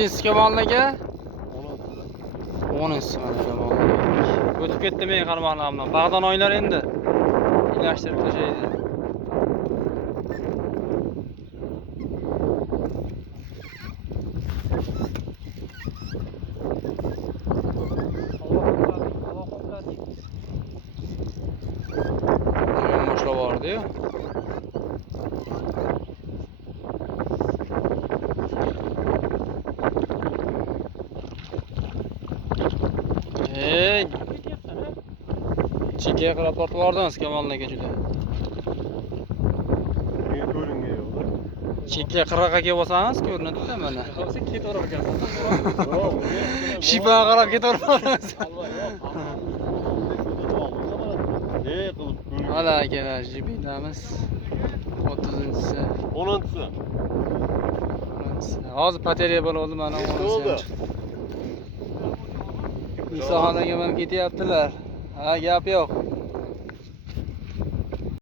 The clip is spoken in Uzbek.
Nechinchi kamonlarga? 10-chi kamonlarga. O'tib ketdi men qarmoqlarimdan. Bag'dan oylar endi. Ilashtirib tashlaydi. Boshla bordi-yu. Chekka qilib tortib yubordingiz kamonlarga juda. Men ko'ringan yo'q. Chekka qirg'aqa kelib olsangiz ko'rinadi-da mana. Hozir ketaverar ekansiz. Shifa qarab ketaveramiz. Mana akalar, jibinamiz 30-si. 10-si. Hozir batarya bo'ldi mana 10-si. Musoxonaga ham ketyaptilar. Ha, gap yo'q.